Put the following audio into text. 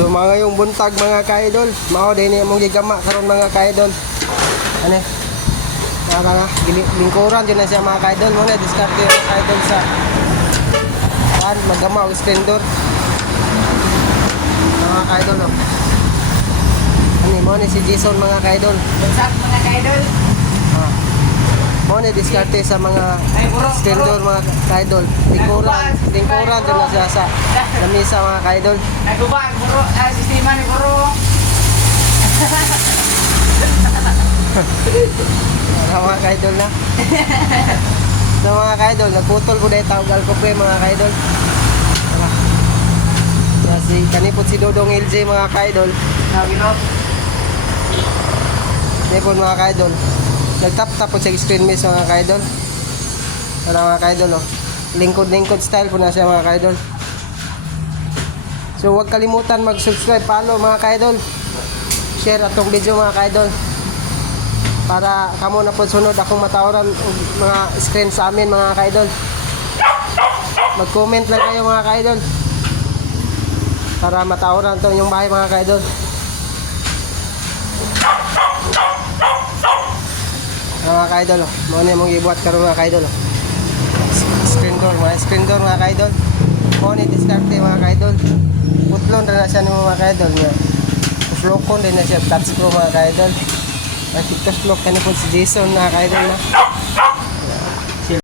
So mga yung buntag mga ka-idol, mao din imong gigama karon mga ka-idol. Ano? Para lingkuran din na siya mga ka-idol. Muna diskarte mga ka-idol sa magama o screen door. Mga ka-idol oh. Ano mo ni si Jason mga ka-idol. What's up mga ka-idol? Mo ni diskarte sa mga screen door mga ka-idol. Lingkuran din na siya sa lamisa mga ka-idol. Nagubag bro, sistema ni bro. Mga ka-idol na. So mga ka-idol, nagputol po dahil tawag alkope mga ka-idol. Si kanipot si Dodong LJ mga ka-idol. Nagino. Kanipot mga ka-idol. Nagtap-tap po sa screen miss mga ka-idol. Ano mga ka-idol oh. Lingkod-lingkod style po na siya mga ka-idol. So huwag kalimutan mag-subscribe, follow mga ka-idol. Share atong video mga ka-idol. Para kamo na po sunod akong matawaran mga screen sa amin mga ka-idol. Mag-comment lang kayo mga ka-idol. Para matawaran to yung bahay mga ka-idol. Mga ka-idol oh. Muna mong ibuhat karon mga ka-idol oh. Screen door mga ka-idol. Muna diskarte mga ka-idol. Putlon na siya ng mga ka-idol niya. Putlokon din na siya touch screw mga ka-idol. Ang TikTok vlog kanipod si Jason mga ka-idol na.